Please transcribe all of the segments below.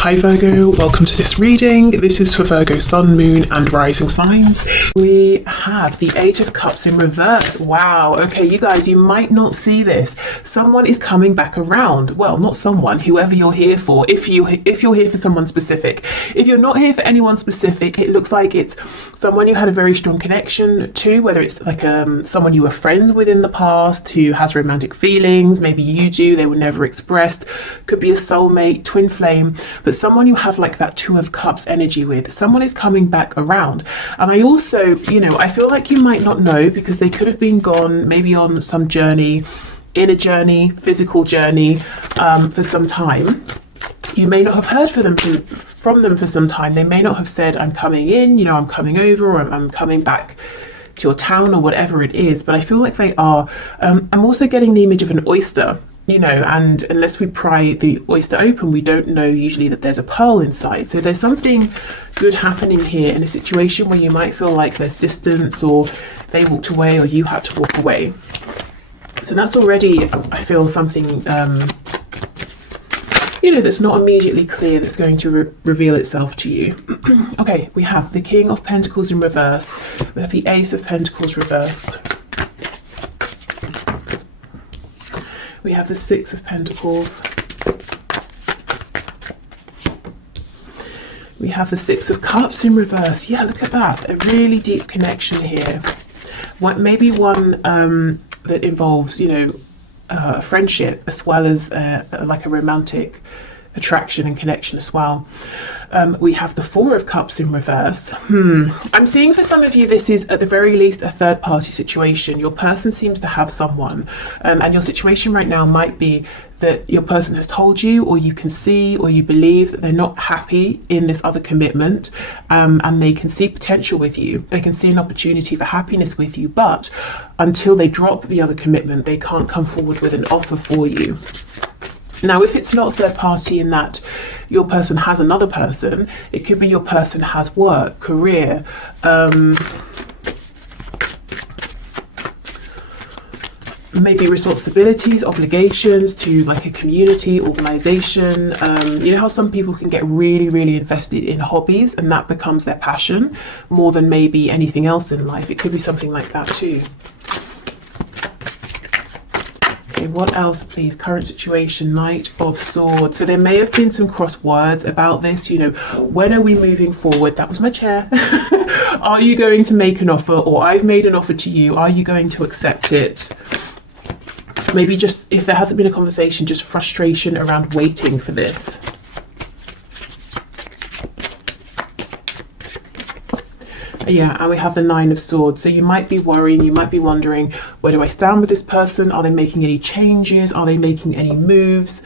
Hi Virgo, welcome to this reading. This is for Virgo Sun, Moon and Rising signs. We have the Eight of Cups in reverse. Wow, okay, you guys, you might not see this. Someone is coming back around. Well, not someone, whoever you're here for, if you're here for someone specific. If you're not here for anyone specific, it looks like it's someone you had a very strong connection to, whether it's like someone you were friends with in the past who has romantic feelings, maybe you do, they were never expressed. Could be a soulmate, twin flame, but someone you have like that Two of Cups energy with. Someone is coming back around. And I also, I feel like you might not know because they could have been gone maybe on some journey, inner journey, physical journey, for some time. You may not have heard from them for some time. They may not have said, I'm coming in, I'm coming over, or I'm coming back to your town, or whatever it is. But I feel like they are. I'm also getting the image of an oyster. And unless we pry the oyster open, we don't know usually that there's a pearl inside. So there's something good happening here in a situation where you might feel like there's distance, or they walked away, or you had to walk away. So that's already, I feel, something, that's not immediately clear that's going to reveal itself to you. Okay, we have the King of Pentacles in reverse. We have the Ace of Pentacles reversed. We have the Six of Pentacles. We have the Six of Cups in reverse. Yeah, look at that. A really deep connection here. Maybe one that involves, a friendship as well as like a romantic attraction and connection as well. We have the Four of Cups in reverse. I'm seeing for some of you this is at the very least a third party situation. Your person seems to have someone, and your situation right now might be that your person has told you, or you can see, or you believe that they're not happy in this other commitment, and they can see potential with you. They can see an opportunity for happiness with you, but until they drop the other commitment, they can't come forward with an offer for you. Now, if it's not third party in that your person has another person, it could be your person has work, career, maybe responsibilities, obligations to like a community, organization. You know how some people can get really, really invested in hobbies and that becomes their passion more than maybe anything else in life. It could be something like that too. Okay, what else, please? Current situation, Knight of Swords. So there may have been some cross words about this. When are we moving forward? That was my chair. Are you going to make an offer, or I've made an offer to you? Are you going to accept it? Maybe just, if there hasn't been a conversation, just frustration around waiting for this. Yeah, and we have the Nine of Swords. So you might be worrying, you might be wondering, where do I stand with this person? Are they making any changes? Are they making any moves?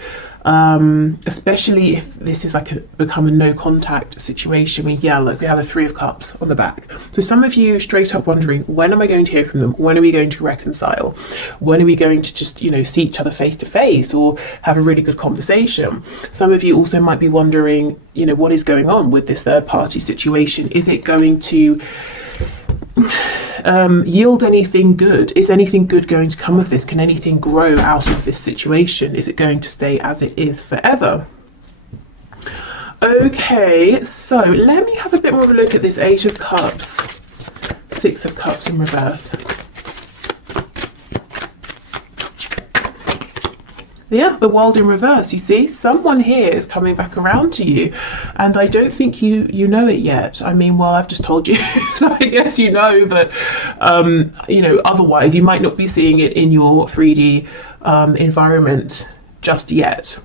Especially if this is like become a no contact situation. Look, we have a Three of Cups on the back. So some of you straight up wondering, when am I going to hear from them? When are we going to reconcile? When are we going to just, see each other face to face or have a really good conversation? Some of you also might be wondering, what is going on with this third party situation? Is it going to yield anything good? Is anything good going to come of this? Can anything grow out of this situation? Is it going to stay as it is forever? Okay, so let me have a bit more of a look at this Eight of Cups, Six of Cups in reverse. Yeah, the World in reverse. You see, someone here is coming back around to you, and I don't think you know it yet. I've just told you, so I guess you know, but otherwise you might not be seeing it in your 3D environment just yet.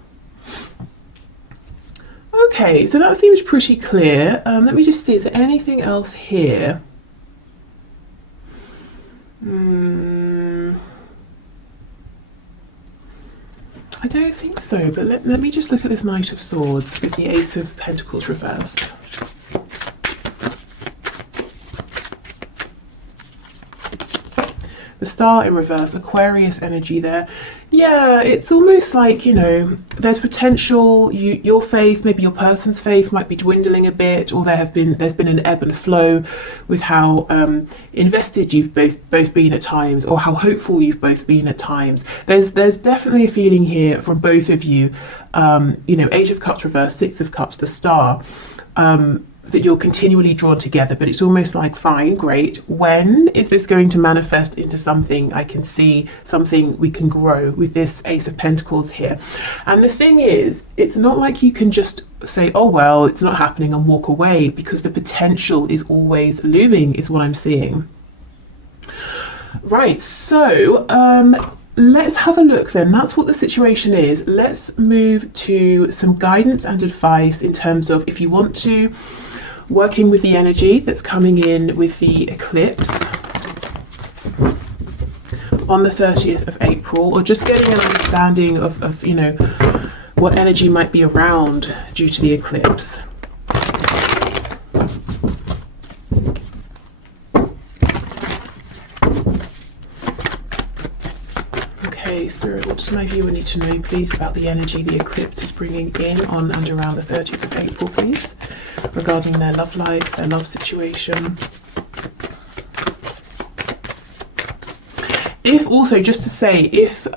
Okay, so that seems pretty clear. Let me just see, is there anything else here? I don't think so, but let me just look at this Knight of Swords with the Ace of Pentacles reversed. the Star in reverse, Aquarius energy there. Yeah, it's almost like, you know, there's potential, your faith, maybe your person's faith might be dwindling a bit, or there's been an ebb and flow with how invested you've both been at times, or how hopeful you've both been at times. There's definitely a feeling here from both of you, you know, Eight of Cups reverse, Six of Cups, the Star, that you're continually drawn together, but it's almost like, fine, great, when is this going to manifest into something I can see, something we can grow, with this Ace of Pentacles here? And the thing is, it's not like you can just say, oh well, it's not happening, and walk away, because the potential is always looming, is what I'm seeing. Right, so let's have a look then. That's what the situation is. Let's move to some guidance and advice in terms of, if you want to, working with the energy that's coming in with the eclipse on the 30th of April, or just getting an understanding of you know, what energy might be around due to the eclipse. Spirit, what does my viewer need to know, please, about the energy the eclipse is bringing in on and around the 30th of April, please, regarding their love life, their love situation? If also, just to say, if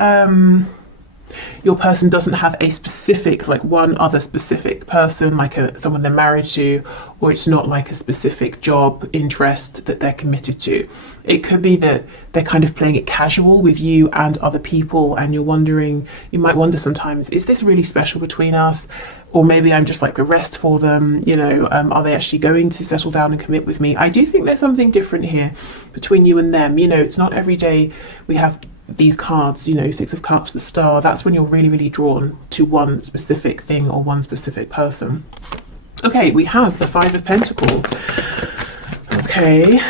your person doesn't have a specific, like one other specific person, like someone they're married to, or it's not like a specific job interest that they're committed to, it could be that they're kind of playing it casual with you and other people, and you're wondering, you might wonder sometimes, is this really special between us? Or maybe I'm just like the rest for them, you know, are they actually going to settle down and commit with me? I do think there's something different here between you and them. You know, it's not every day we have these cards, you know, Six of Cups, the Star. That's when you're really, really drawn to one specific thing or one specific person. Okay, we have the Five of Pentacles. Okay.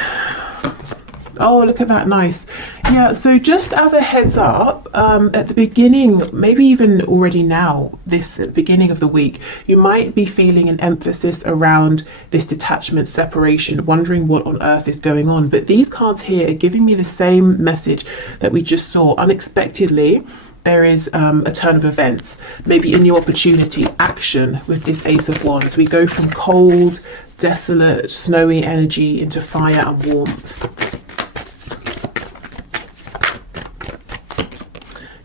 Oh, look at that, nice. Yeah, so just as a heads up, at the beginning, maybe even already now, this beginning of the week, you might be feeling an emphasis around this detachment, separation, wondering what on earth is going on. But these cards here are giving me the same message that we just saw. Unexpectedly, there is a turn of events, maybe in the opportunity, action with this Ace of Wands. We go from cold, desolate, snowy energy into fire and warmth.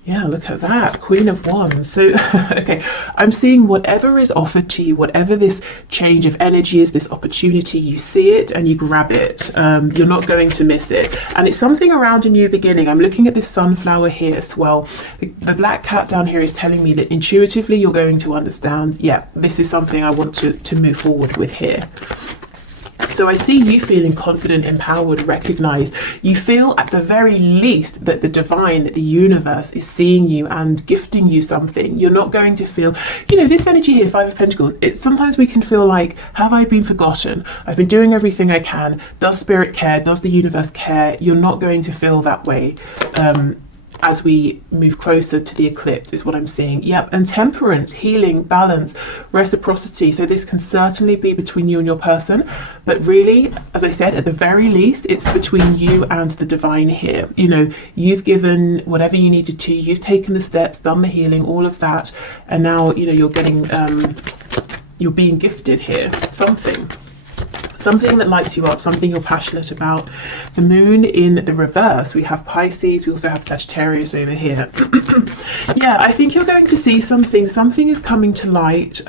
Yeah, look at that, Queen of Wands. So, okay, I'm seeing whatever is offered to you, whatever this change of energy is, this opportunity, you see it and you grab it. You're not going to miss it. And it's something around a new beginning. I'm looking at this sunflower here as well. The black cat down here is telling me that intuitively you're going to understand, yeah, this is something I want to move forward with here. So I see you feeling confident, empowered, recognized. You feel at the very least that the divine, that the universe is seeing you and gifting you something. You're not going to feel, you know, this energy here, Five of Pentacles, it's sometimes we can feel like, have I been forgotten? I've been doing everything I can. Does spirit care? Does the universe care? You're not going to feel that way. As we move closer to the eclipse is what I'm seeing. Yep, and temperance, healing, balance, reciprocity. So this can certainly be between you and your person, but really, as I said, at the very least, it's between you and the divine here. You know, you've given whatever you needed to, you've taken the steps, done the healing, all of that, and now, you know, you're getting, you're being gifted here, something that lights you up, something you're passionate about. The moon in the reverse, we have Pisces, we also have Sagittarius over here. Yeah, I think you're going to see something is coming to light,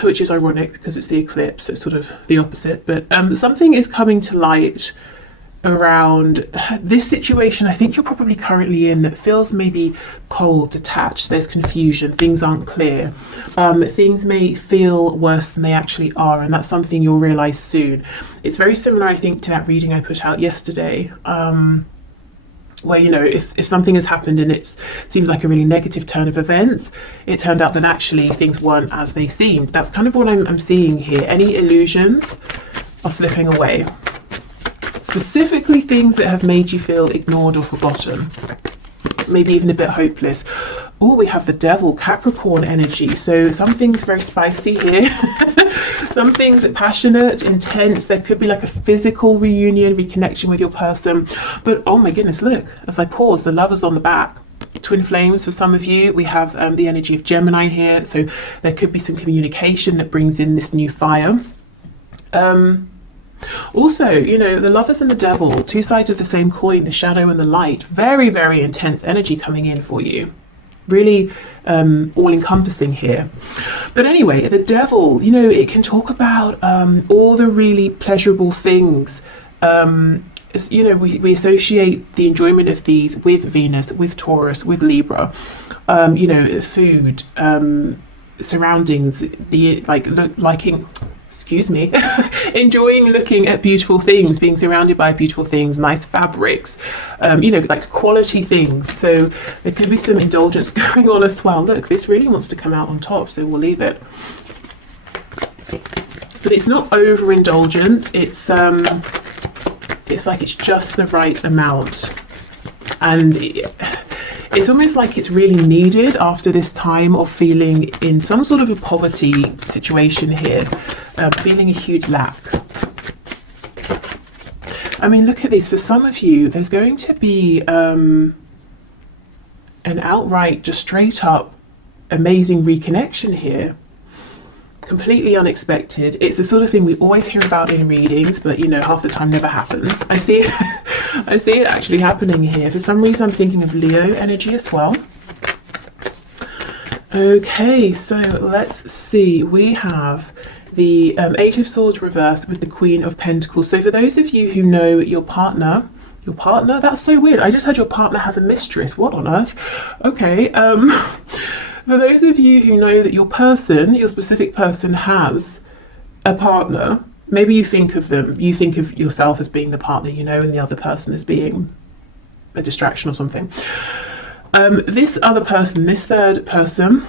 which is ironic because it's the eclipse, it's sort of the opposite, but something is coming to light around this situation I think you're probably currently in, that feels maybe cold, detached, there's confusion, things aren't clear, things may feel worse than they actually are, and that's something you'll realize soon. It's very similar, I think, to that reading I put out yesterday, where, you know, if something has happened and it seems like a really negative turn of events, it turned out that actually things weren't as they seemed. That's kind of what I'm seeing here. Any illusions are slipping away. Specifically things that have made you feel ignored or forgotten, maybe even a bit hopeless. Oh, we have the devil, Capricorn energy. So something's very spicy here. Something's passionate, intense. There could be like a physical reunion, reconnection with your person. But oh my goodness, look, as I pause, the Lovers on the back. Twin flames for some of you. We have the energy of Gemini here. So there could be some communication that brings in this new fire. Also, you know, the Lovers and the Devil, two sides of the same coin, the shadow and the light. Very, very intense energy coming in for you. Really all-encompassing here. But anyway, the Devil, you know, it can talk about all the really pleasurable things. You know, we associate the enjoyment of these with Venus, with Taurus, with Libra. You know, food, surroundings, the excuse me, enjoying looking at beautiful things, being surrounded by beautiful things, nice fabrics, you know, like quality things. So there could be some indulgence going on as well. Look, this really wants to come out on top, so we'll leave it. But it's not overindulgence. It's like it's just the right amount, and it's almost like it's really needed after this time of feeling in some sort of a poverty situation here, feeling a huge lack. I mean, look at this. For some of you, there's going to be an outright, just straight up amazing reconnection here. Completely unexpected. It's the sort of thing we always hear about in readings, but you know, half the time never happens. I see it actually happening here. For some reason I'm thinking of Leo energy as well. Okay, so let's see. We have the Eight of Swords reversed with the Queen of Pentacles. So for those of you who know your partner, that's so weird. I just heard your partner has a mistress. What on earth? Okay. For those of you who know that your person, your specific person, has a partner, maybe you think of them, you think of yourself as being the partner, you know, and the other person as being a distraction or something. This other person, this third person,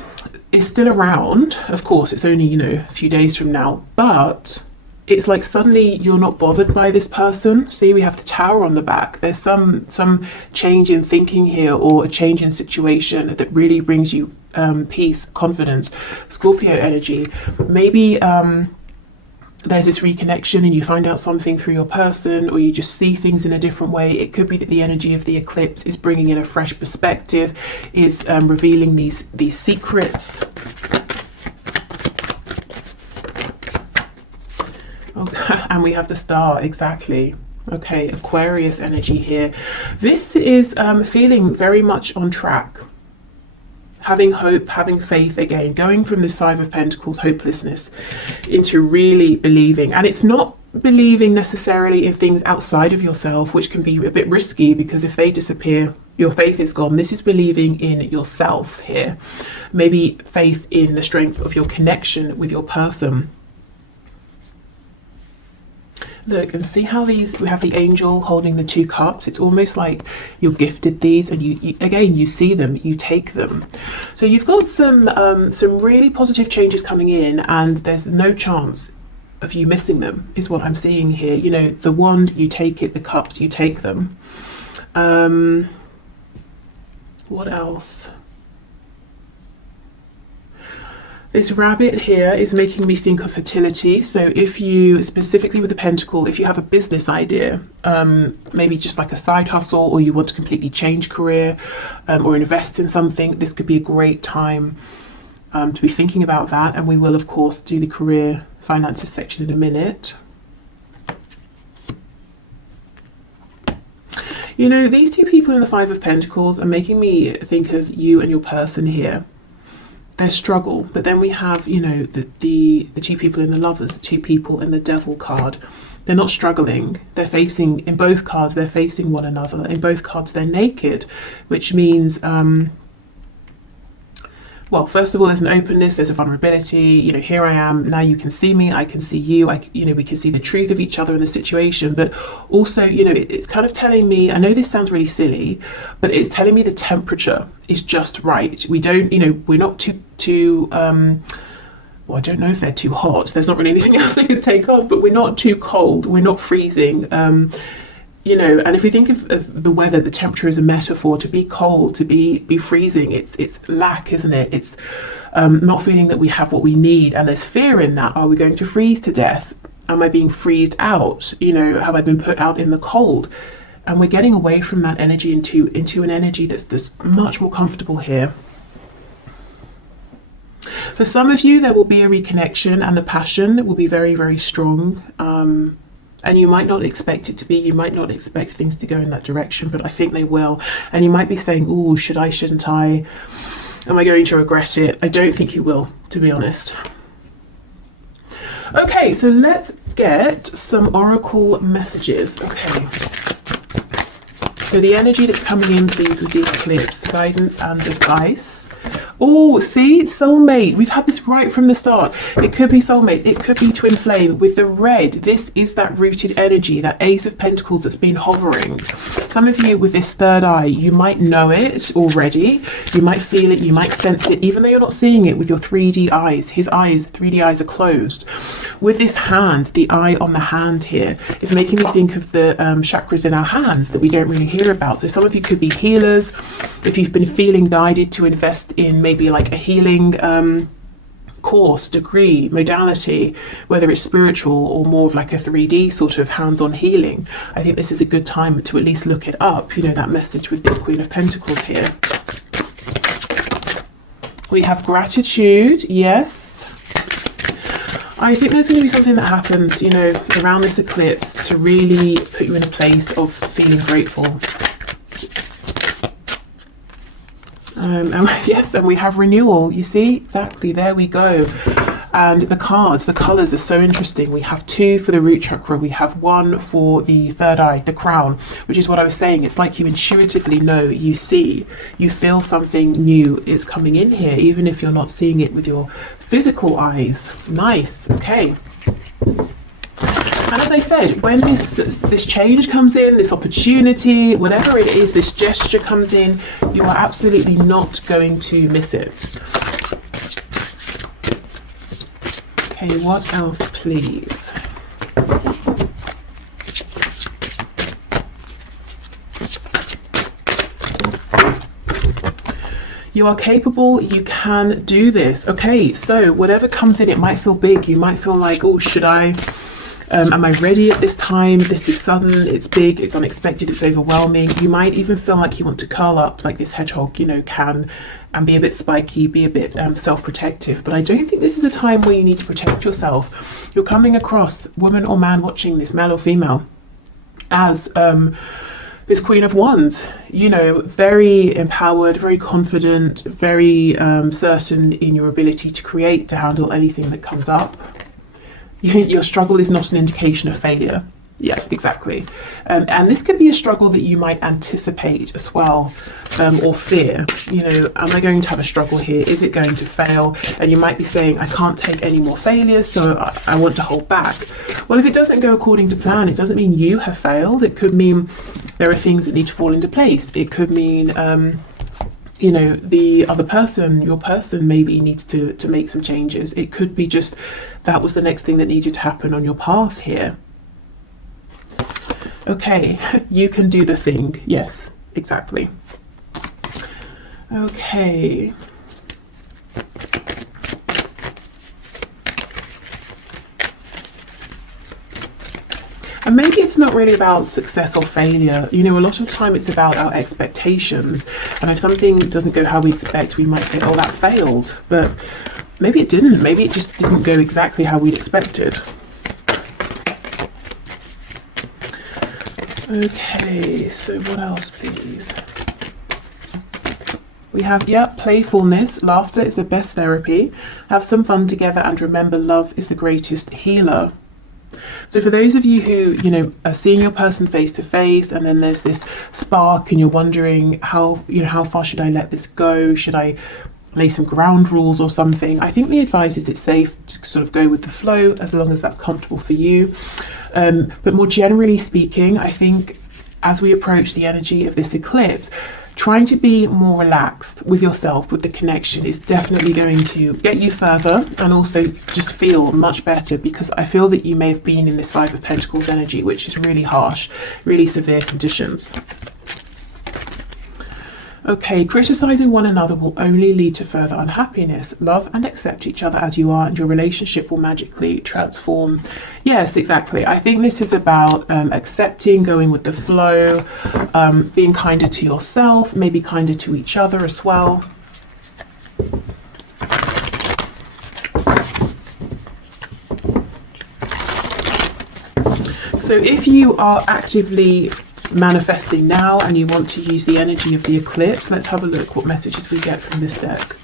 is still around. Of course, it's only, you know, a few days from now, but it's like suddenly you're not bothered by this person. See, we have the Tower on the back. There's some change in thinking here, or a change in situation that really brings you peace, confidence. Scorpio energy. Maybe there's this reconnection and you find out something through your person, or you just see things in a different way. It could be that the energy of the eclipse is bringing in a fresh perspective, is revealing these secrets. Okay, and we have the Star, exactly. Okay, Aquarius energy here. This is feeling very much on track. Having hope, having faith again, going from this Five of Pentacles, hopelessness, into really believing. And it's not believing necessarily in things outside of yourself, which can be a bit risky, because if they disappear, your faith is gone. This is believing in yourself here. Maybe faith in the strength of your connection with your person. Look and see how these, we have the angel holding the two cups. It's almost like you're gifted these, and you again, you see them, you take them. So you've got some really positive changes coming in, and there's no chance of you missing them, is what I'm seeing here. You know, the wand, you take it, the cups, you take them. What else? This rabbit here is making me think of fertility. So if you, specifically with the pentacle, if you have a business idea, maybe just like a side hustle, or you want to completely change career, or invest in something, this could be a great time to be thinking about that. And we will, of course, do the career finances section in a minute. You know, these two people in the Five of Pentacles are making me think of you and your person here. Their struggle, but then we have, you know, the two people in the Lovers, the two people in the Devil card. They're not struggling. They're facing, in both cards, they're facing one another. In both cards, they're naked, which means, well, first of all, there's an openness, there's a vulnerability. You know, here I am, now you can see me, I can see you, you know, we can see the truth of each other in the situation. But also, you know, it's kind of telling me, I know this sounds really silly, but it's telling me the temperature is just right. We don't, you know, we're not too well, I don't know if they're too hot. There's not really anything else they could take off, but we're not too cold, we're not freezing. You know, and if we think of the weather, the temperature is a metaphor. To be cold, to be freezing, it's lack, isn't it? It's not feeling that we have what we need, and there's fear in that. Are we going to freeze to death? Am I being freezed out? You know, have I been put out in the cold? And we're getting away from that energy into an energy that's much more comfortable here. For some of you, there will be a reconnection, and the passion will be very, very strong. And you might not expect it to be, you might not expect things to go in that direction, but I think they will. And you might be saying, oh, should I, shouldn't I? Am I going to regret it? I don't think you will, to be honest. Okay, so let's get some oracle messages. Okay. So the energy that's coming in, please, with the eclipse, guidance and advice. Oh, see, soulmate. We've had this right from the start. It could be soulmate. It could be twin flame. With the red, this is that rooted energy, that Ace of Pentacles that's been hovering. Some of you with this third eye, you might know it already. You might feel it. You might sense it, even though you're not seeing it with your 3D eyes. His eyes, 3D eyes, are closed. With this hand, the eye on the hand here is making me think of the chakras in our hands that we don't really hear about. So some of you could be healers. If you've been feeling guided to invest in maybe like a healing course, degree, modality, whether it's spiritual or more of like a 3D sort of hands-on healing, I think this is a good time to at least look it up. You know, that message with this Queen of Pentacles here. We have gratitude, yes. I think there's going to be something that happens, you know, around this eclipse to really put you in a place of feeling grateful. And yes, and we have renewal. You see, exactly, there we go. And the cards, the colors are so interesting. We have 2 for the root chakra. We have 1 for the third eye, the crown, which is what I was saying. It's like you intuitively know, you see, you feel something new is coming in here, even if you're not seeing it with your physical eyes. Nice. Okay. And as I said, when this change comes in, this opportunity, whatever it is, this gesture comes in, you are absolutely not going to miss it. Okay, what else, please? You are capable, you can do this. Okay, so whatever comes in, it might feel big. You might feel like, oh, should I? Am I ready at this time? This is sudden, it's big, it's unexpected, it's overwhelming. You might even feel like you want to curl up like this hedgehog, you know, can, and be a bit spiky, be a bit self-protective. But I don't think this is a time where you need to protect yourself. You're coming across, woman or man watching this, male or female, as this Queen of Wands, you know, very empowered, very confident, very certain in your ability to create, to handle anything that comes up. Your struggle is not an indication of failure. Yeah, exactly. And this could be a struggle that you might anticipate as well, or fear. You know, am I going to have a struggle here? Is it going to fail? And you might be saying, I can't take any more failures, so I want to hold back. Well, if it doesn't go according to plan, it doesn't mean you have failed. It could mean there are things that need to fall into place. It could mean you know, the other person, your person, maybe needs to make some changes. It could be just that was the next thing that needed to happen on your path here. Okay, you can do the thing. Yes, exactly. Okay. And maybe it's not really about success or failure. You know, a lot of the time it's about our expectations. And if something doesn't go how we expect, we might say, oh, that failed. But maybe it didn't. Maybe it just didn't go exactly how we'd expected. Okay, so what else, please? We have, yeah, playfulness. Laughter is the best therapy. Have some fun together, and remember, love is the greatest healer. So for those of you who, you know, are seeing your person face to face, and then there's this spark and you're wondering how, you know, how far should I let this go? Should I lay some ground rules or something? I think the advice is it's safe to sort of go with the flow as long as that's comfortable for you. But more generally speaking, I think as we approach the energy of this eclipse, trying to be more relaxed with yourself, with the connection, is definitely going to get you further and also just feel much better, because I feel that you may have been in this Five of Pentacles energy, which is really harsh, really severe conditions. Okay, criticizing one another will only lead to further unhappiness. Love and accept each other as you are, and your relationship will magically transform. Yes, exactly. I think this is about accepting, going with the flow, being kinder to yourself, maybe kinder to each other as well. So if you are actively manifesting now and you want to use the energy of the eclipse, let's have a look what messages we get from this deck.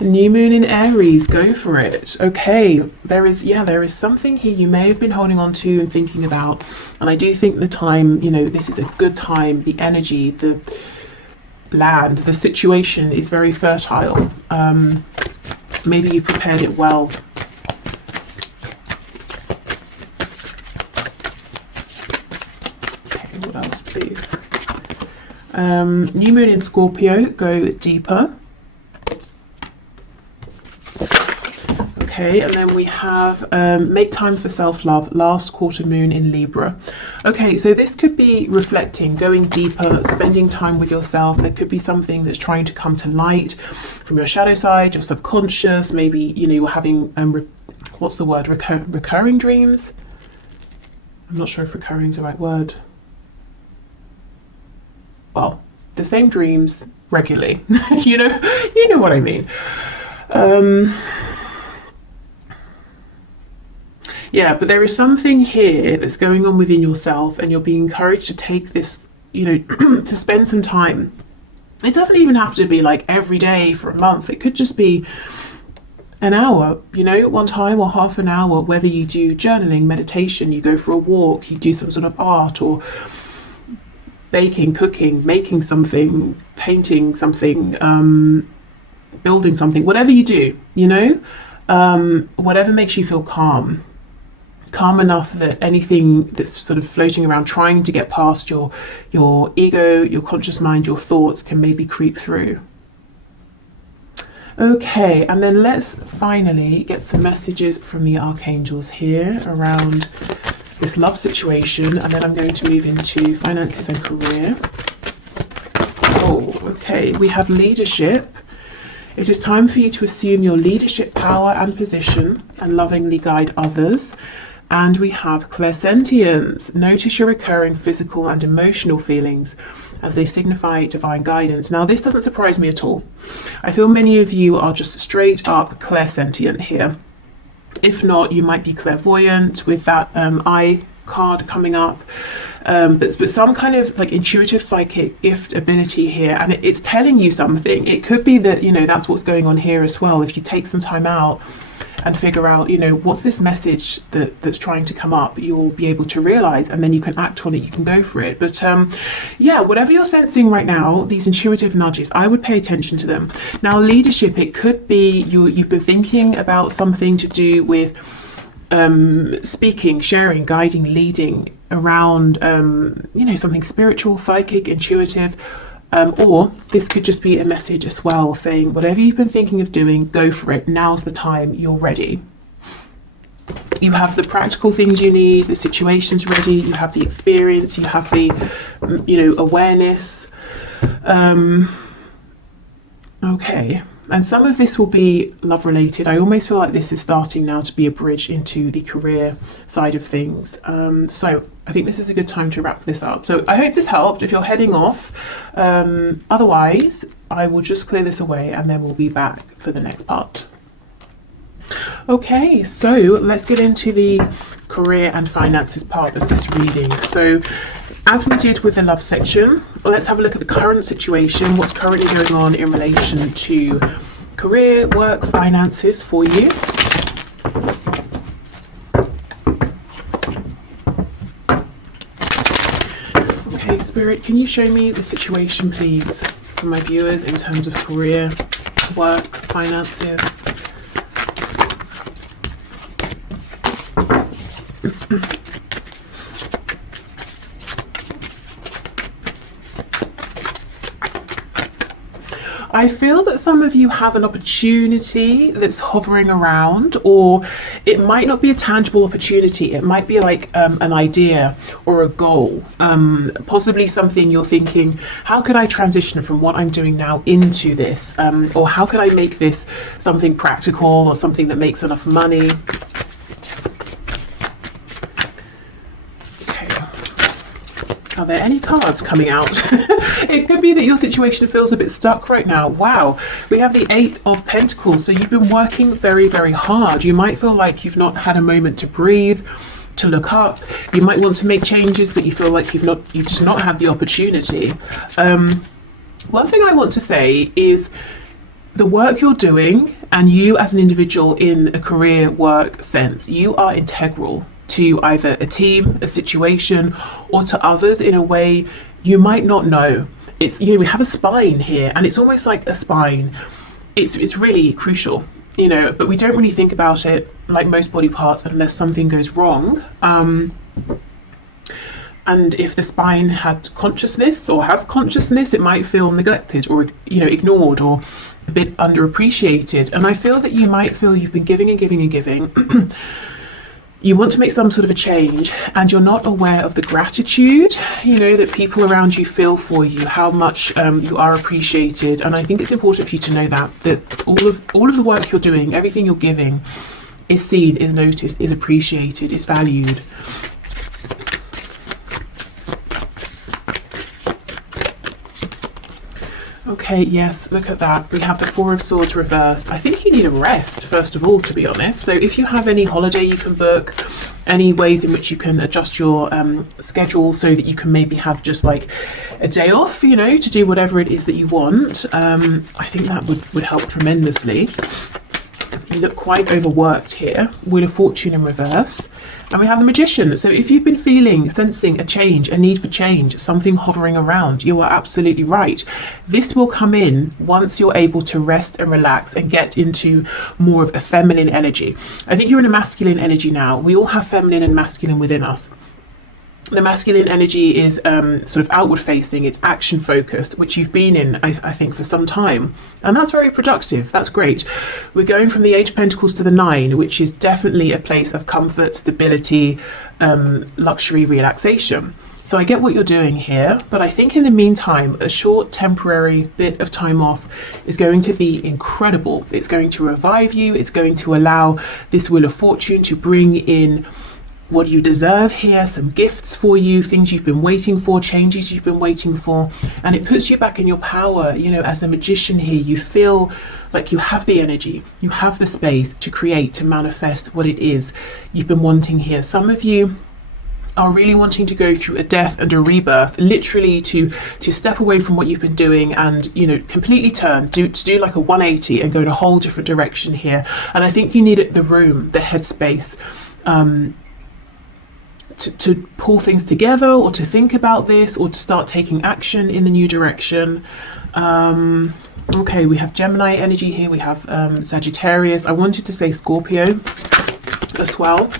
New moon in Aries, go for it. Okay, there is something here you may have been holding on to and thinking about, and I do think the time, you know, this is a good time. The energy, the land, the situation is very fertile. Maybe you've prepared it well. Okay, what else please? New moon in Scorpio, go deeper. Okay, and then we have make time for self-love, last quarter moon in Libra. Okay, so this could be reflecting, going deeper, spending time with yourself. There could be something that's trying to come to light from your shadow side, your subconscious. Maybe, you know, you're having what's the word, recurring dreams. I'm not sure if recurring is the right word. Well, the same dreams regularly. you know what I mean. Yeah, but there is something here that's going on within yourself, and you're being encouraged to take this, you know, to spend some time. It doesn't even have to be like every day for a month. It could just be an hour, you know, one time, or half an hour, whether you do journaling, meditation, you go for a walk, you do some sort of art, or baking, cooking, making something, painting something, building something, whatever you do, you know, whatever makes you feel calm enough that anything that's sort of floating around trying to get past your ego, your conscious mind, your thoughts can maybe creep through. Okay, and then let's finally get some messages from the archangels here around this love situation, and then I'm going to move into finances and career. Oh, okay, we have leadership. It is time for you to assume your leadership power and position and lovingly guide others. And we have clairsentience. Notice your recurring physical and emotional feelings as they signify divine guidance. Now, this doesn't surprise me at all. I feel many of you are just straight up clairsentient here. If not, you might be clairvoyant with that eye card coming up. But some kind of like intuitive psychic gift ability here, and it's telling you something. It could be that, you know, that's what's going on here as well. If you take some time out and figure out, you know, what's this message that's trying to come up, you'll be able to realize, and then you can act on it, you can go for it. But yeah, whatever you're sensing right now, these intuitive nudges, I would pay attention to them. Now, leadership, it could be you've been thinking about something to do with speaking, sharing, guiding, leading around, you know, something spiritual, psychic, intuitive, or this could just be a message as well saying whatever you've been thinking of doing, go for it. Now's the time, you're ready. You have the practical things you need, the situation's ready, you have the experience, you have the, you know, awareness. Okay. And some of this will be love related. I almost feel like this is starting now to be a bridge into the career side of things. So I think this is a good time to wrap this up. So I hope this helped if you're heading off. Otherwise, I will just clear this away and then we'll be back for the next part. Okay, so let's get into the career and finances part of this reading. So as we did with the love section, let's have a look at the current situation, what's currently going on in relation to career, work, finances for you. Okay, Spirit, can you show me the situation, please, for my viewers in terms of career, work, finances? I feel that some of you have an opportunity that's hovering around, or it might not be a tangible opportunity. It might be like an idea or a goal, possibly something you're thinking, how could I transition from what I'm doing now into this? Or how could I make this something practical or something that makes enough money? Are there any cards coming out? It could be that your situation feels a bit stuck right now. Wow, we have the Eight of Pentacles. So you've been working very, very hard. You might feel like you've not had a moment to breathe, to look up. You might want to make changes, but you feel like you've just not had the opportunity. One thing I want to say is the work you're doing, and you as an individual in a career work sense, you are integral to either a team, a situation, or to others in a way you might not know. It's, you know, we have a spine here, and it's almost like a spine. It's really crucial, you know, but we don't really think about it like most body parts unless something goes wrong. And if the spine had consciousness or has consciousness, it might feel neglected or, you know, ignored or a bit underappreciated. And I feel that you might feel you've been giving and giving and giving. You want to make some sort of a change, and you're not aware of the gratitude, you know, that people around you feel for you, how much you are appreciated. And I think it's important for you to know that all of the work you're doing, everything you're giving, is seen, is noticed, is appreciated, is valued. Okay, yes, look at that. We have the Four of Swords reversed. I think you need a rest, first of all, to be honest. So if you have any holiday you can book, any ways in which you can adjust your schedule so that you can maybe have just like a day off, you know, to do whatever it is that you want, I think that would help tremendously. You look quite overworked here. Wheel of Fortune in reverse. And we have the Magician. So if you've been sensing a change, a need for change, something hovering around, you are absolutely right. This will come in once you're able to rest and relax and get into more of a feminine energy. I think you're in a masculine energy now. We all have feminine and masculine within us. The masculine energy is sort of outward facing, it's action focused, which you've been in, I think, for some time. And that's very productive, that's great. We're going from the Eight of Pentacles to the Nine, which is definitely a place of comfort, stability, luxury, relaxation. So I get what you're doing here, but I think in the meantime, a short temporary bit of time off is going to be incredible. It's going to revive you, it's going to allow this Wheel of Fortune to bring in what you deserve here, some gifts for you, things you've been waiting for, changes you've been waiting for, and it puts you back in your power. You know, as the Magician here, you feel like you have the energy, you have the space to create, to manifest what it is you've been wanting here. Some of you are really wanting to go through a death and a rebirth, literally to step away from what you've been doing and, you know, completely turn, to do like a 180 and go in a whole different direction here. And I think you need the room, the headspace, to pull things together, or to think about this, or to start taking action in the new direction. Okay, we have Gemini energy here, we have Sagittarius. I wanted to say Scorpio as well.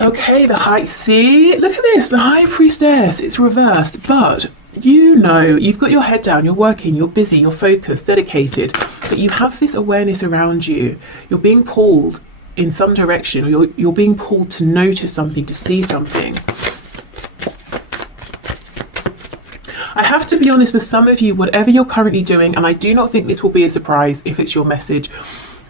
Okay, look at this, the High Priestess, it's reversed, but you know, you've got your head down, you're working, you're busy, you're focused, dedicated, but you have this awareness around you. You're being pulled in some direction, or you're being pulled to notice something, to see something. I have to be honest with some of you, whatever you're currently doing, and I do not think this will be a surprise if it's your message,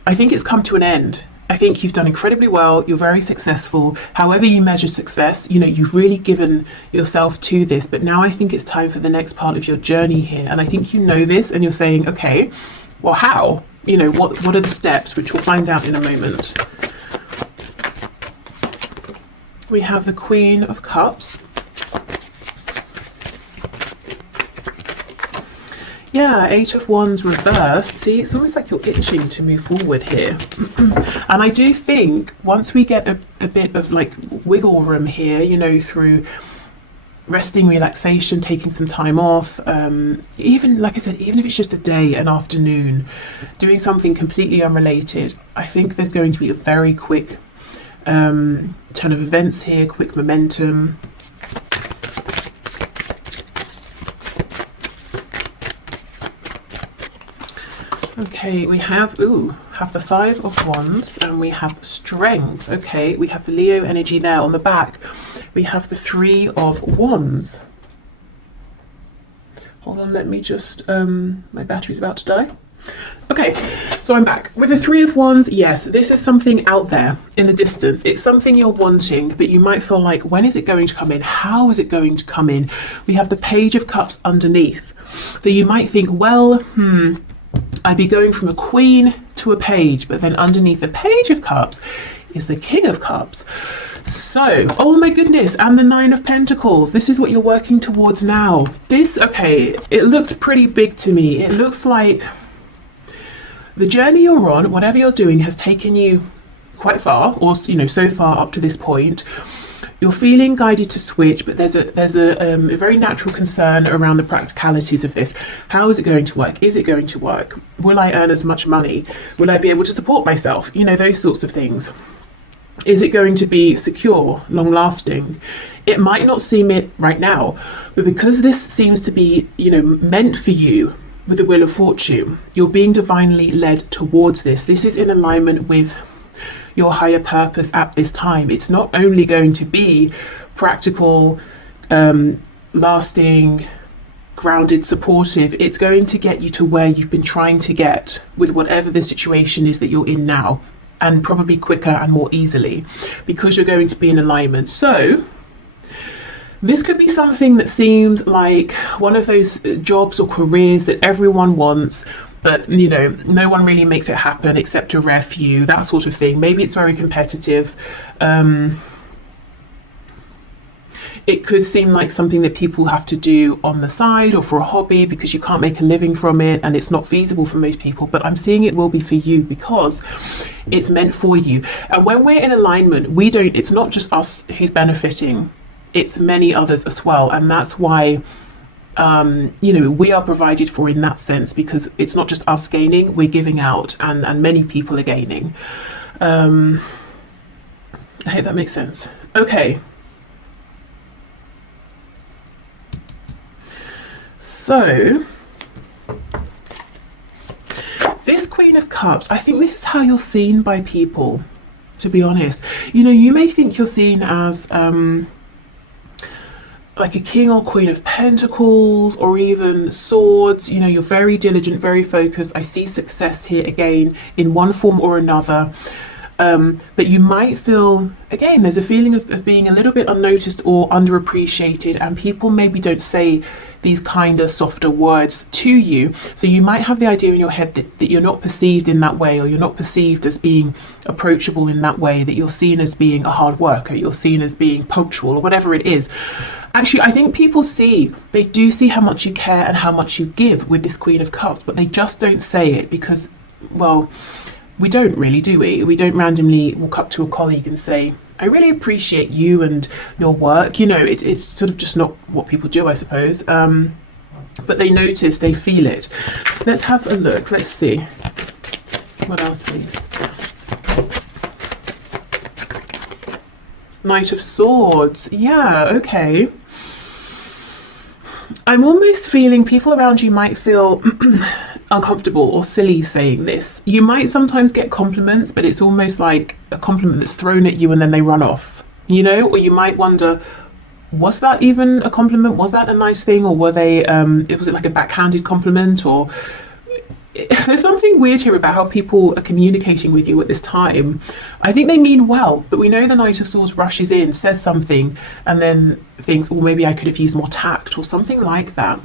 I think it's come to an end. I think you've done incredibly well, you're very successful. However you measure success, you know, you've really given yourself to this, but now I think it's time for the next part of your journey here. And I think you know this, and you're saying, okay, well, how? You know, what are the steps, which we'll find out in a moment. We have the Queen of Cups. Yeah, Eight of Wands reversed. See, it's almost like you're itching to move forward here. And I do think once we get a bit of like wiggle room here, you know, through resting, relaxation, taking some time off, even, like I said, even if it's just a day, an afternoon, doing something completely unrelated, I think there's going to be a very quick Turn of events here, quick momentum. Okay, we have the Five of Wands, and we have Strength. Okay, we have the Leo energy there on the back. We have the Three of Wands. Hold on, let me just, my battery's about to die. Okay, so I'm back. With the Three of Wands, yes, this is something out there in the distance. It's something you're wanting, but you might feel like, when is it going to come in? How is it going to come in? We have the Page of Cups underneath. So you might think, well, I'd be going from a Queen to a Page, but then underneath the Page of Cups is the King of Cups. So, oh my goodness, and the Nine of Pentacles. This is what you're working towards now. This, okay, it looks pretty big to me. It looks like the journey you're on, whatever you're doing, has taken you quite far, or so far up to this point. You're feeling guided to switch, but there's a very natural concern around the practicalities of this. How is it going to work? Is it going to work? Will I earn as much money? Will I be able to support myself? Those sorts of things. Is it going to be secure, long-lasting? It might not seem it right now, but because this seems to be, meant for you with the Wheel of Fortune, you're being divinely led towards this. This is in alignment with your higher purpose at this time. It's not only going to be practical, lasting, grounded, supportive. It's going to get you to where you've been trying to get with whatever the situation is that you're in now, and probably quicker and more easily, because you're going to be in alignment. So this could be something that seems like one of those jobs or careers that everyone wants, but no one really makes it happen except a rare few, that sort of thing. Maybe it's very competitive. It could seem like something that people have to do on the side or for a hobby because you can't make a living from it and it's not feasible for most people, but I'm seeing it will be for you because it's meant for you. And when we're in alignment, it's not just us who's benefiting, it's many others as well. And that's why we are provided for in that sense, because it's not just us gaining, we're giving out, and many people are gaining. I hope that makes sense. Okay. So this Queen of Cups, I think this is how you're seen by people, to be honest. You may think you're seen as like a King or Queen of Pentacles, or even Swords. You're very diligent, very focused. I see success here again in one form or another. But you might feel, again, there's a feeling of being a little bit unnoticed or underappreciated, and people maybe don't say these kinder, softer words to you. So you might have the idea in your head that you're not perceived in that way, or you're not perceived as being approachable in that way, that you're seen as being a hard worker, you're seen as being punctual, or whatever it is. Actually, I think people they do see how much you care and how much you give with this Queen of Cups, but they just don't say it because, well, we don't really, do we? We don't randomly walk up to a colleague and say, I really appreciate you and your work. It's sort of just not what people do, I suppose. But they notice, they feel it. Let's have a look. Let's see. What else, please? Knight of Swords. Yeah, okay. I'm almost feeling people around you might feel uncomfortable or silly saying this. You might sometimes get compliments, but it's almost like a compliment that's thrown at you and then they run off, or you might wonder, was that even a compliment? Was that a nice thing? Or was it like a backhanded compliment? Or there's something weird here about how people are communicating with you at this time. I think they mean well, but we know the Knight of Swords rushes in, says something, and then thinks, well, maybe I could have used more tact or something like that.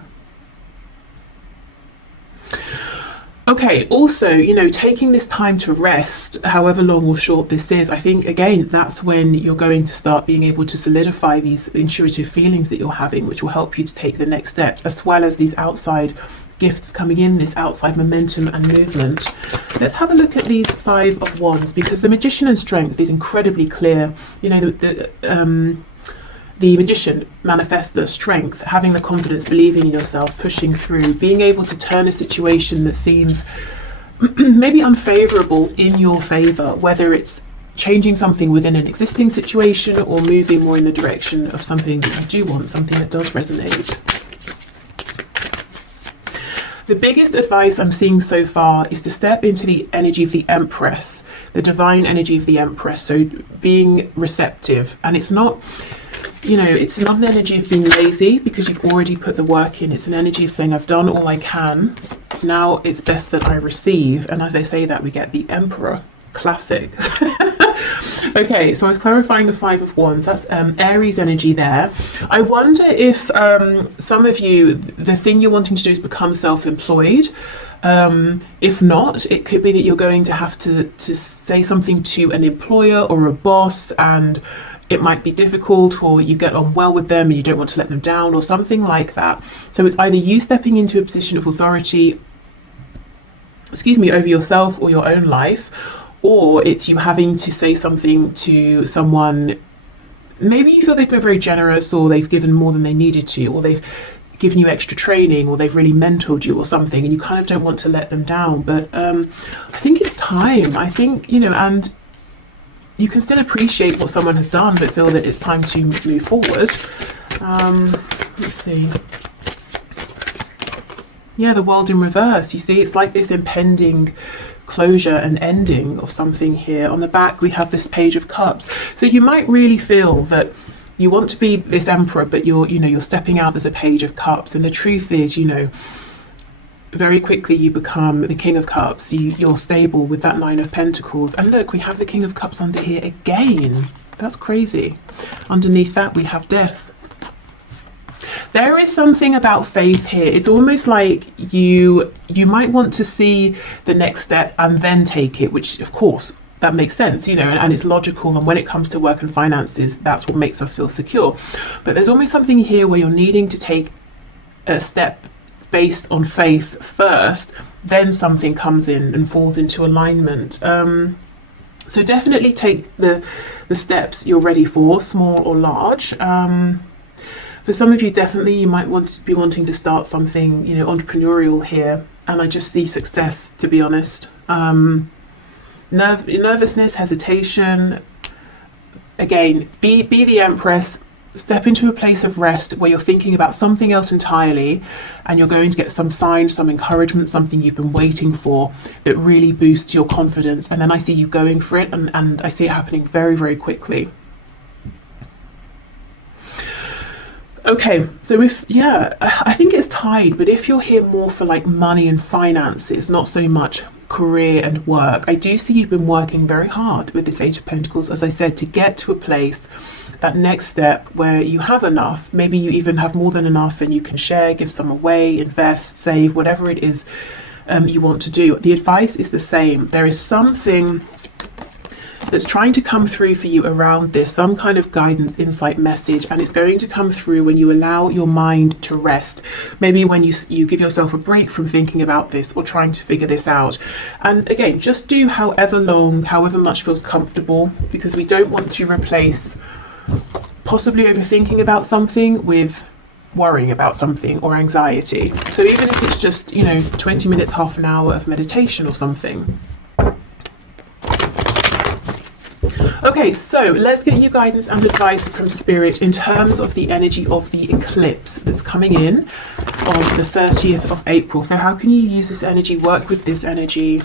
Okay, also, taking this time to rest, however long or short this is, I think, again, that's when you're going to start being able to solidify these intuitive feelings that you're having, which will help you to take the next steps, as well as these outside gifts coming in, this outside momentum and movement. Let's have a look at these Five of Wands, because the Magician and Strength is incredibly clear. The Magician manifests the strength, having the confidence, believing in yourself, pushing through, being able to turn a situation that seems maybe unfavorable in your favor, whether it's changing something within an existing situation, or moving more in the direction of something that you do want, something that does resonate. The biggest advice I'm seeing so far is to step into the energy of the Empress, the divine energy of the Empress. So being receptive, and it's not, you know, it's not an energy of being lazy because you've already put the work in. It's an energy of saying, I've done all I can. Now it's best that I receive. And as I say that, we get the Emperor. Classic. Okay, so I was clarifying the Five of Wands. That's Aries energy there. I wonder if some of you, the thing you're wanting to do is become self-employed. If not, it could be that you're going to have to say something to an employer or a boss, and it might be difficult, or you get on well with them and you don't want to let them down, or something like that. So it's either you stepping into a position of authority, over yourself or your own life, or it's you having to say something to someone. Maybe you feel they've been very generous, or they've given more than they needed to, or they've given you extra training, or they've really mentored you or something, and you kind of don't want to let them down. But I think it's time. I think, you know, and you can still appreciate what someone has done, but feel that it's time to move forward. Let's see. Yeah, the World in reverse. You see, it's like this impending closure and ending of something here. On the back, we have this Page of Cups. So you might really feel that you want to be this Emperor, but you're stepping out as a Page of Cups. And the truth is, you know, very quickly you become the King of Cups. You're stable with that Nine of Pentacles. And look, we have the King of Cups under here again. That's crazy. Underneath that, we have Death. There is something about faith here. It's almost like you might want to see the next step and then take it, which of course that makes sense, you know, and it's logical. And when it comes to work and finances, that's what makes us feel secure. But there's almost something here where you're needing to take a step based on faith first, then something comes in and falls into alignment. So definitely take the steps you're ready for, small or large. For some of you, definitely you might want to be wanting to start something, you know, entrepreneurial here. And I just see success, to be honest. Nervousness, hesitation. Again, be the Empress. Step into a place of rest where you're thinking about something else entirely, and you're going to get some sign, some encouragement, something you've been waiting for that really boosts your confidence. And then I see you going for it, and I see it happening very, very quickly. Okay, so I think it's tied, but if you're here more for like money and finances, not so much career and work, I do see you've been working very hard with this Eight of Pentacles, as I said, to get to a place, that next step where you have enough. Maybe you even have more than enough and you can share, give some away, invest, save, whatever it is you want to do. The advice is the same. There is something that's trying to come through for you around this, some kind of guidance, insight, message, and it's going to come through when you allow your mind to rest. Maybe when you give yourself a break from thinking about this or trying to figure this out. And again, just do however long, however much feels comfortable, because we don't want to replace possibly overthinking about something with worrying about something or anxiety. So even if it's just, you know, 20 minutes, half an hour of meditation or something. Okay, so let's get you guidance and advice from Spirit in terms of the energy of the eclipse that's coming in on the 30th of April. So how can you use this energy, work with this energy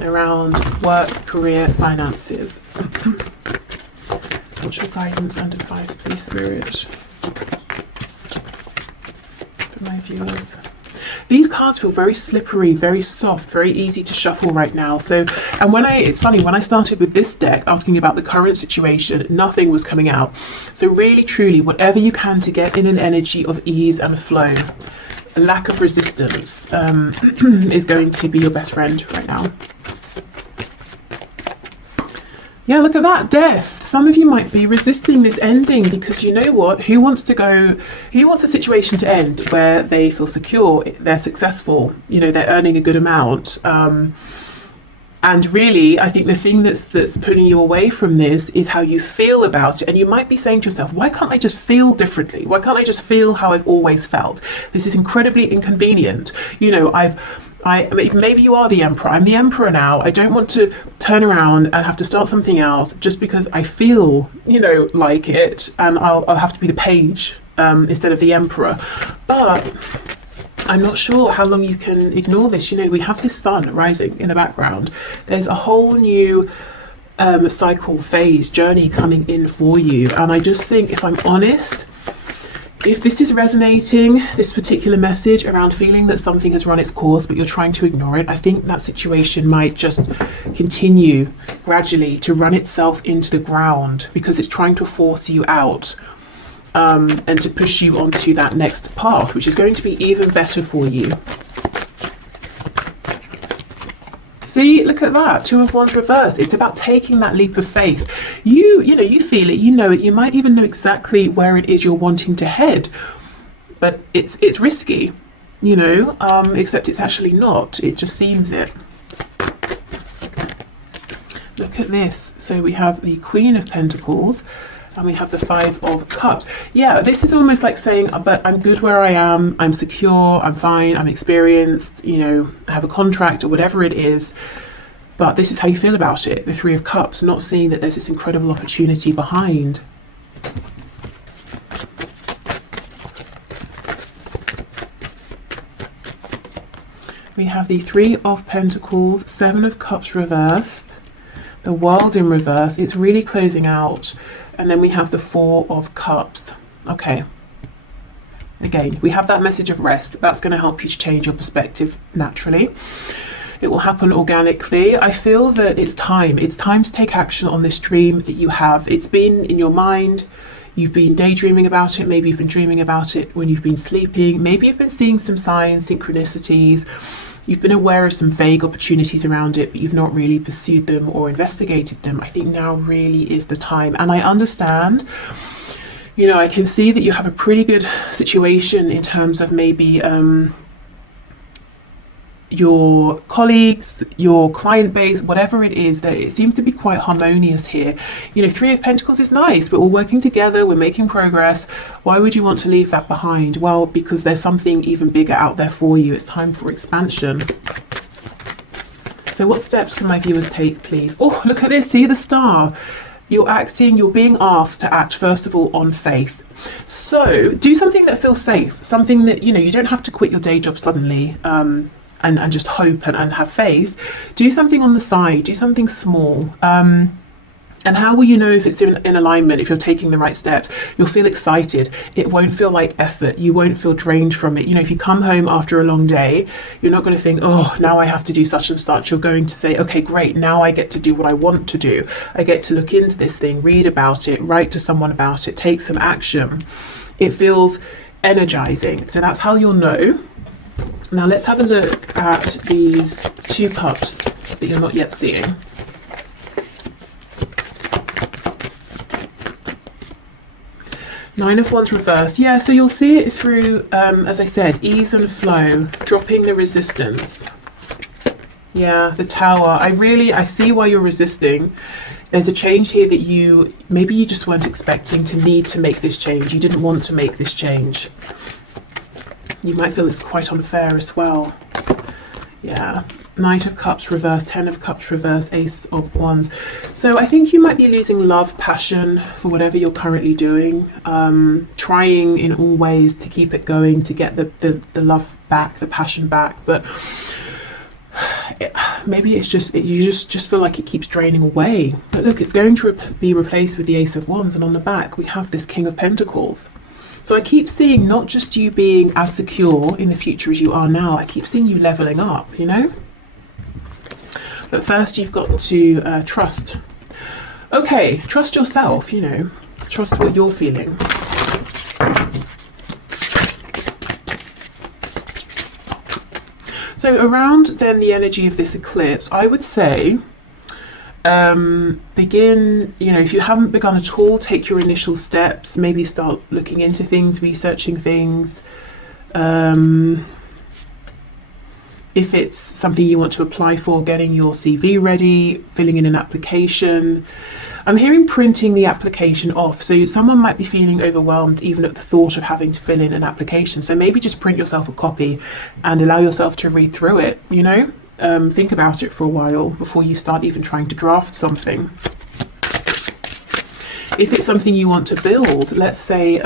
around work, career, finances? What's your guidance and advice, please, Spirit, for my viewers? These cards feel very slippery, very soft, very easy to shuffle right now. So, and it's funny, when I started with this deck asking about the current situation, nothing was coming out. So really, truly, whatever you can to get in an energy of ease and flow, a lack of resistance is going to be your best friend right now. Yeah, look at that, Death. Some of you might be resisting this ending because you know what? Who wants a situation to end where they feel secure, they're successful, you know, they're earning a good amount. And really, I think the thing that's pulling you away from this is how you feel about it. And you might be saying to yourself, why can't I just feel differently? Why can't I just feel how I've always felt? This is incredibly inconvenient. You know, Maybe you are the emperor. I'm the emperor now. I don't want to turn around and have to start something else just because I feel, like it, and I'll have to be the page instead of the emperor. But I'm not sure how long you can ignore this. We have this sun rising in the background. There's a whole new cycle, phase, journey coming in for you. And I just think, if I'm honest, if this is resonating, this particular message around feeling that something has run its course but you're trying to ignore it, I think that situation might just continue gradually to run itself into the ground because it's trying to force you out and to push you onto that next path, which is going to be even better for you. See, look at that, 2 of Wands reversed. It's about taking that leap of faith. You feel it, you know it. You might even know exactly where it is you're wanting to head, but it's risky, except it's actually not. It just seems it. Look at this. So we have the Queen of Pentacles and we have the 5 of Cups. Yeah, this is almost like saying, but I'm good where I am, I'm secure, I'm fine, I'm experienced, I have a contract or whatever it is, but this is how you feel about it. The 3 of Cups, not seeing that there's this incredible opportunity behind. We have the 3 of Pentacles, 7 of Cups reversed, the World in reverse. It's really closing out. And then we have the 4 of Cups. Okay. Again, we have that message of rest. That's going to help you to change your perspective naturally. It will happen organically. I feel that it's time. It's time to take action on this dream that you have. It's been in your mind. You've been daydreaming about it. Maybe you've been dreaming about it when you've been sleeping. Maybe you've been seeing some signs, synchronicities. You've been aware of some vague opportunities around it, but you've not really pursued them or investigated them. I think now really is the time. And I understand, I can see that you have a pretty good situation in terms of maybe your colleagues, your client base, whatever it is, that it seems to be quite harmonious here. 3 of Pentacles is nice. We're all working together. We're making progress. Why would you want to leave that behind? Well, because there's something even bigger out there for you. It's time for expansion. So what steps can my viewers take, please? Oh, look at this. See the star. You're being asked to act, first of all, on faith. So do something that feels safe, something that, you don't have to quit your day job suddenly, and just hope and have faith. Do something on the side, do something small. And how will you know if it's in alignment, if you're taking the right steps? You'll feel excited. It won't feel like effort. You won't feel drained from it. If you come home after a long day, you're not going to think, oh, now I have to do such and such. You're going to say, okay, great, now I get to do what I want to do. I get to look into this thing, read about it, write to someone about it, take some action. It feels energizing. So that's how you'll know. Now let's have a look at these 2 cups that you're not yet seeing. Nine of Wands reversed. Yeah, so you'll see it through, as I said, ease and flow, dropping the resistance. Yeah, the Tower. I see why you're resisting. There's a change here that maybe you just weren't expecting to need to make this change. You didn't want to make this change. You might feel it's quite unfair as well. Yeah. Knight of Cups reversed, 10 of Cups reversed, Ace of Wands. So I think you might be losing love, passion for whatever you're currently doing. Trying in all ways to keep it going, to get the love back, the passion back. But maybe it's just you just feel like it keeps draining away. But look, it's going to be replaced with the Ace of Wands, and on the back we have this King of Pentacles. So I keep seeing not just you being as secure in the future as you are now, I keep seeing you leveling up, But first you've got to trust. Okay, trust yourself, trust what you're feeling. So around then the energy of this eclipse, I would say begin, if you haven't begun at all, take your initial steps, maybe start looking into things, researching things. If it's something you want to apply for, getting your CV ready, filling in an application. I'm hearing printing the application off. So someone might be feeling overwhelmed even at the thought of having to fill in an application. So maybe just print yourself a copy and allow yourself to read through it, you know? Think about it for a while before you start even trying to draft something. If it's something you want to build, let's say,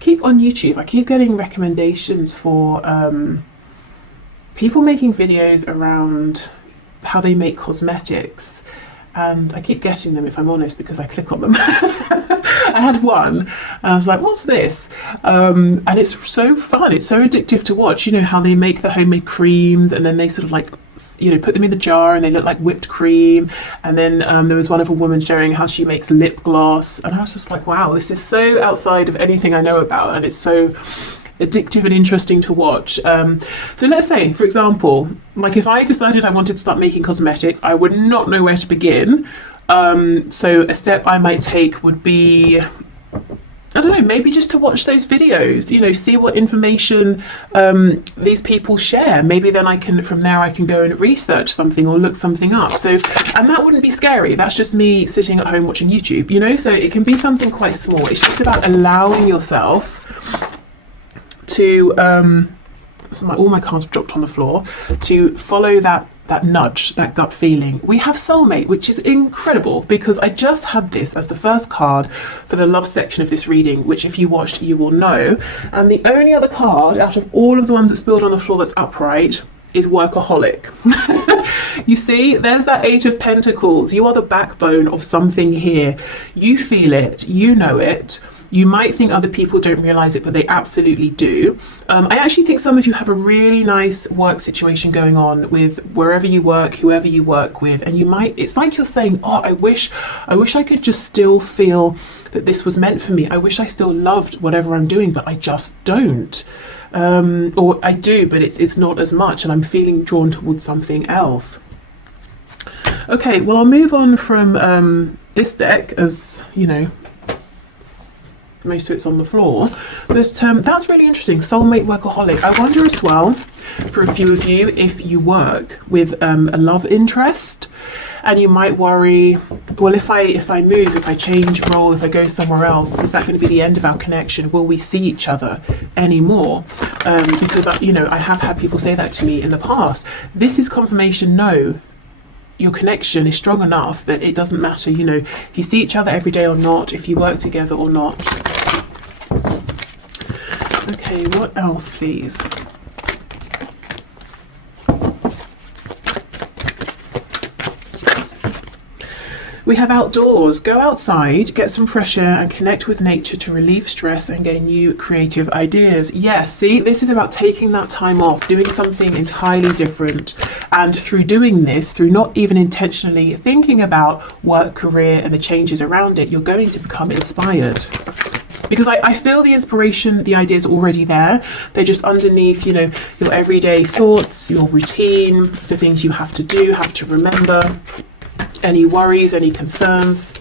keep on YouTube, I keep getting recommendations for people making videos around how they make cosmetics, and I keep getting them, if I'm honest, because I click on them. I had one and I was like, what's this? And it's so fun, it's so addictive to watch, you know, how they make the homemade creams and then they sort of like, you know, put them in the jar and they look like whipped cream. And then there was one of a woman showing how she makes lip gloss, and I was just like, wow, this is so outside of anything I know about, and it's so addictive and interesting to watch. So let's say, for example, like if I decided I wanted to start making cosmetics, I would not know where to begin. So a step I might take would be, I don't know, maybe just to watch those videos, you know, see what information these people share. Maybe then I can, from there I can go and research something or look something up. So, and that wouldn't be scary. That's just me sitting at home watching YouTube, you know, so it can be something quite small. It's just about allowing yourself to, so all my cards have dropped on the floor, to follow that nudge, that gut feeling. We have soulmate, which is incredible because I just had this as the first card for the love section of this reading, which if you watched you will know. And the only other card out of all of the ones that spilled on the floor that's upright is workaholic. You see, there's that Eight of Pentacles. You are the backbone of something here. You feel it, you know it. You might think other people don't realize it, but they absolutely do. I actually think some of you have a really nice work situation going on with wherever you work, whoever you work with, and you might, it's like you're saying, oh, I wish I could just still feel that this was meant for me. I wish I still loved whatever I'm doing, but I just don't. Or I do, but it's not as much, and I'm feeling drawn towards something else. Okay, well, I'll move on from this deck, as you know, most of it's on the floor, but that's really interesting. Soulmate, workaholic. I wonder as well, for a few of you, if you work with a love interest, and you might worry, well, if I move, if I change role, if I go somewhere else, is that going to be the end of our connection? Will we see each other anymore? Because you know, I have had people say that to me in the past. This is confirmation. No, your connection is strong enough that it doesn't matter, you know, if you see each other every day or not, if you work together or not. Okay, what else, please? We have outdoors. Go outside, get some fresh air and connect with nature to relieve stress and gain new creative ideas. Yes, see, this is about taking that time off, doing something entirely different. And through doing this, through not even intentionally thinking about work, career and the changes around it, you're going to become inspired. Because I feel the inspiration, the ideas already there. They're just underneath, you know, your everyday thoughts, your routine, the things you have to do, have to remember. Any worries, any concerns.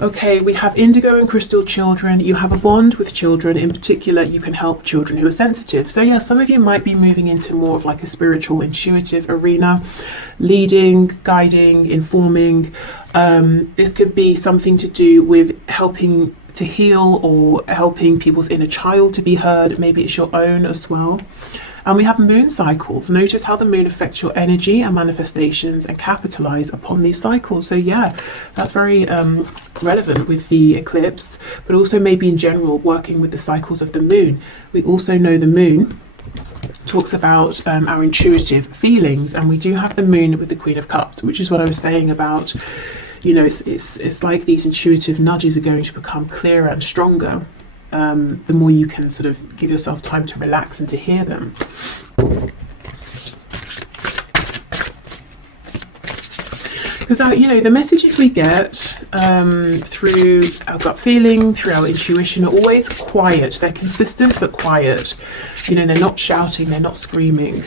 Okay, we have indigo and crystal children. You have a bond with children. In particular, you can help children who are sensitive. So yeah, some of you might be moving into more of like a spiritual, intuitive arena, leading, guiding, informing. This could be something to do with helping to heal or helping people's inner child to be heard. Maybe it's your own as well. And we have moon cycles. Notice how the moon affects your energy and manifestations and capitalize upon these cycles. So yeah, that's very relevant with the eclipse, but also maybe in general working with the cycles of the moon. We also know the moon talks about our intuitive feelings, and we do have the moon with the Queen of Cups, which is what I was saying about, you know, it's like these intuitive nudges are going to become clearer and stronger. The more you can sort of give yourself time to relax and to hear them. Because you know, the messages we get through our gut feeling, through our intuition, are always quiet. They're consistent but quiet. You know, they're not shouting, they're not screaming.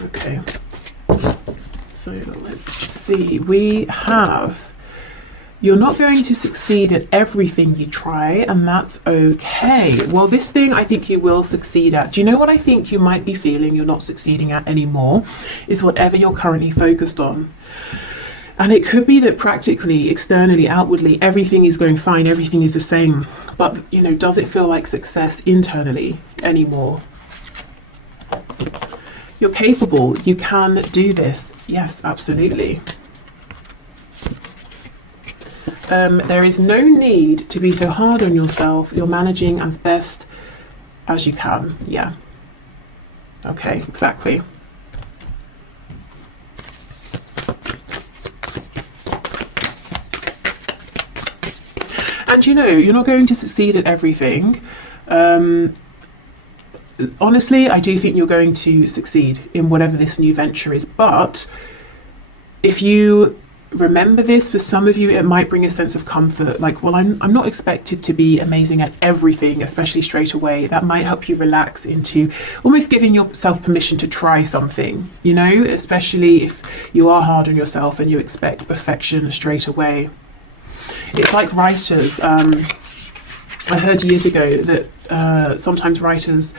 Okay, so let's see. We have You're not going to succeed at everything you try, and that's okay. Well, this thing I think you will succeed at. Do you know what I think you might be feeling you're not succeeding at anymore? Is whatever you're currently focused on. And it could be that practically, externally, outwardly, everything is going fine, everything is the same. But, you know, does it feel like success internally anymore? You're capable. You can do this. Yes, absolutely. There is no need to be so hard on yourself. You're managing as best as you can. Yeah. Okay, exactly. And you know, you're not going to succeed at everything. Honestly, I do think you're going to succeed in whatever this new venture is. But if you remember this, for some of you it might bring a sense of comfort, like, well, I'm not expected to be amazing at everything, especially straight away. That might help you relax into almost giving yourself permission to try something, you know, especially if you are hard on yourself and you expect perfection straight away. It's like writers. I heard years ago that sometimes writers,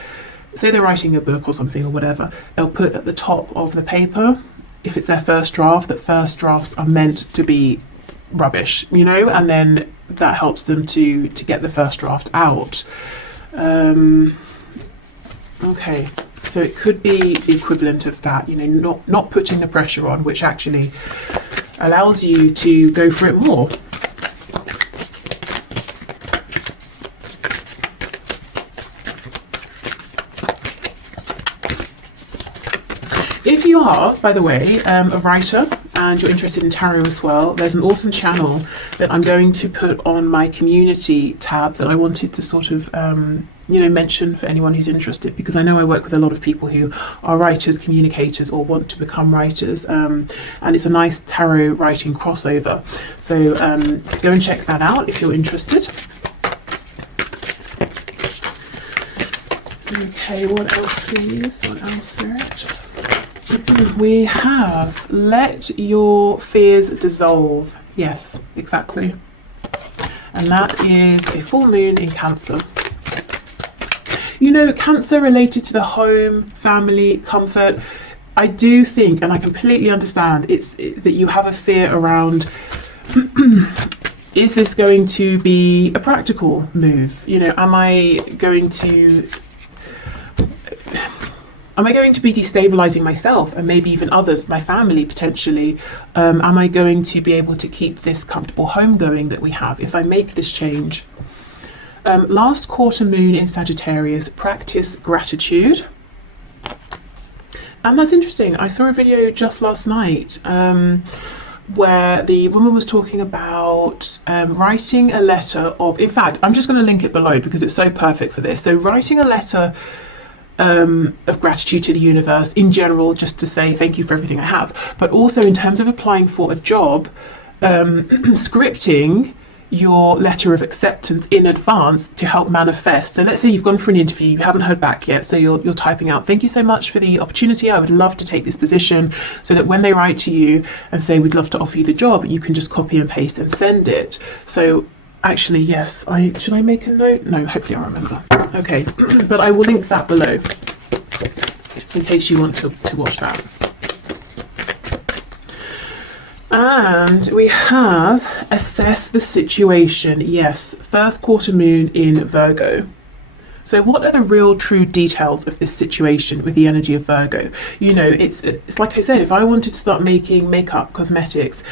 say they're writing a book or something or whatever, they'll put at the top of the paper, if it's their first draft, that first drafts are meant to be rubbish, you know, and then that helps them to get the first draft out. Okay, so it could be the equivalent of that, you know, not putting the pressure on, which actually allows you to go for it more. If you are, by the way, a writer and you're interested in tarot as well, there's an awesome channel that I'm going to put on my community tab that I wanted to sort of, you know, mention for anyone who's interested, because I know I work with a lot of people who are writers, communicators, or want to become writers, and it's a nice tarot writing crossover. So go and check that out if you're interested. Okay, what else, please? What else, Spirit? We have let your fears dissolve. Yes, exactly. And that is a full moon in Cancer. You know, Cancer related to the home, family, comfort. I do think, and I completely understand, that you have a fear around is this going to be a practical move? You know, am I going to be destabilizing myself and maybe even others, my family potentially? Am I going to be able to keep this comfortable home going that we have if I make this change? Last quarter moon in Sagittarius, practice gratitude. And that's interesting. I saw a video just last night where the woman was talking about writing a letter of, in fact, I'm just going to link it below because it's so perfect for this. So writing a letter of gratitude to the universe in general, just to say thank you for everything I have, but also in terms of applying for a job, scripting your letter of acceptance in advance to help manifest. So let's say you've gone for an interview, you haven't heard back yet, so you're typing out, thank you so much for the opportunity, I would love to take this position, so that when they write to you and say we'd love to offer you the job, you can just copy and paste and send it. So actually, yes, should I make a note? No, hopefully I remember. Okay, but I will link that below in case you want to watch that. And we have assess the situation. Yes, first quarter moon in Virgo. So what are the real true details of this situation with the energy of Virgo? You know, it's like I said, if I wanted to start making makeup, cosmetics,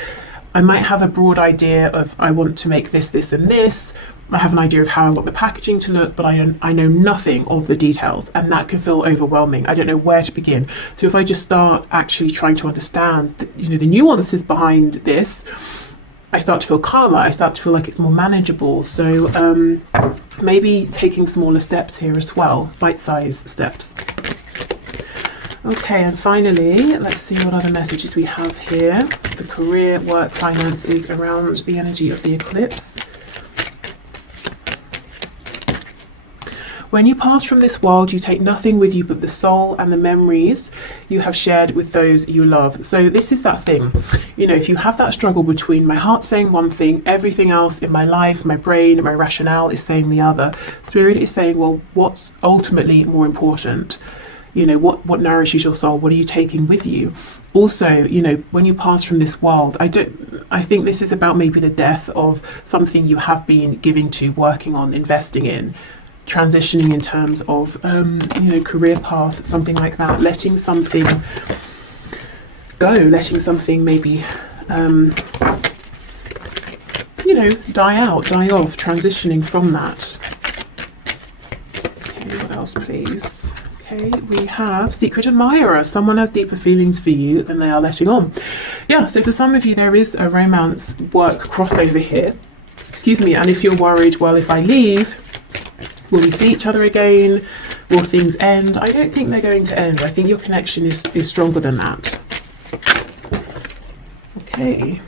I might have a broad idea of I want to make this, this and this. I have an idea of how I want the packaging to look, but I know nothing of the details, and that can feel overwhelming. I don't know where to begin. So if I just start actually trying to understand the nuances behind this, I start to feel calmer. I start to feel like it's more manageable. So maybe taking smaller steps here as well, bite-sized steps. Okay, and finally, let's see what other messages we have here. The career, work, finances around the energy of the eclipse. When you pass from this world, you take nothing with you but the soul and the memories you have shared with those you love. So this is that thing, you know, if you have that struggle between my heart saying one thing, everything else in my life, my brain, my rationale is saying the other. Spirit is saying, well, what's ultimately more important? You know, what nourishes your soul? What are you taking with you? Also, you know, when you pass from this world, I think this is about maybe the death of something you have been giving to, working on, investing in, transitioning in terms of you know, career path, something like that, letting something go, letting something maybe you know, die out, die off, transitioning from that. Okay, what else please? Okay, we have Secret Admirer. Someone has deeper feelings for you than they are letting on. Yeah, so for some of you there is a romance work crossover here. Excuse me, and if you're worried, well, if I leave, will we see each other again? Will things end? I don't think they're going to end. I think your connection is stronger than that. Okay,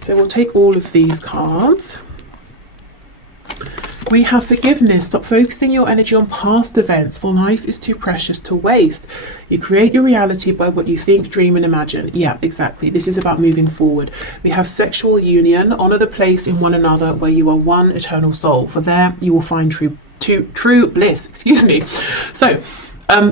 so we'll take all of these cards. We have Forgiveness. Stop focusing your energy on past events, for life is too precious to waste. You create your reality by what you think, dream and imagine. Yeah, exactly. This is about moving forward. We have Sexual Union. Honor the place in one another where you are one eternal soul, for there you will find true bliss. Excuse me. So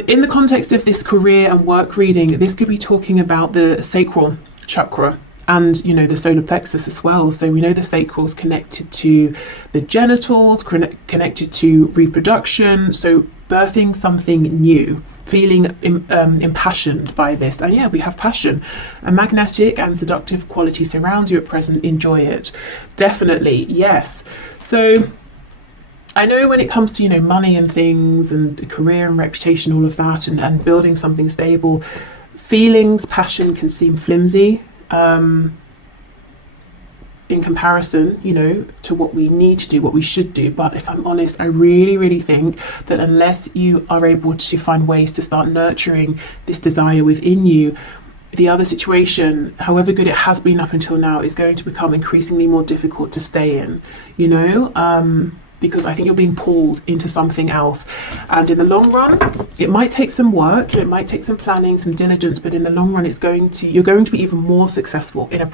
in the context of this career and work reading, this could be talking about the sacral chakra and, you know, the solar plexus as well. So we know the sacral is connected to the genitals, connected to reproduction, so birthing something new, feeling impassioned by this. And yeah, we have passion. A magnetic and seductive quality surrounds you at present. Enjoy it. Definitely, yes. So I know when it comes to, you know, money and things and career and reputation, all of that, and building something stable, feelings, passion can seem flimsy in comparison, you know, to what we need to do, what we should do. But if I'm honest, I really think that unless you are able to find ways to start nurturing this desire within you, the other situation, however good it has been up until now, is going to become increasingly more difficult to stay in, you know, because I think you're being pulled into something else. And in the long run, it might take some work, it might take some planning, some diligence, but in the long run, you're going to be even more successful in a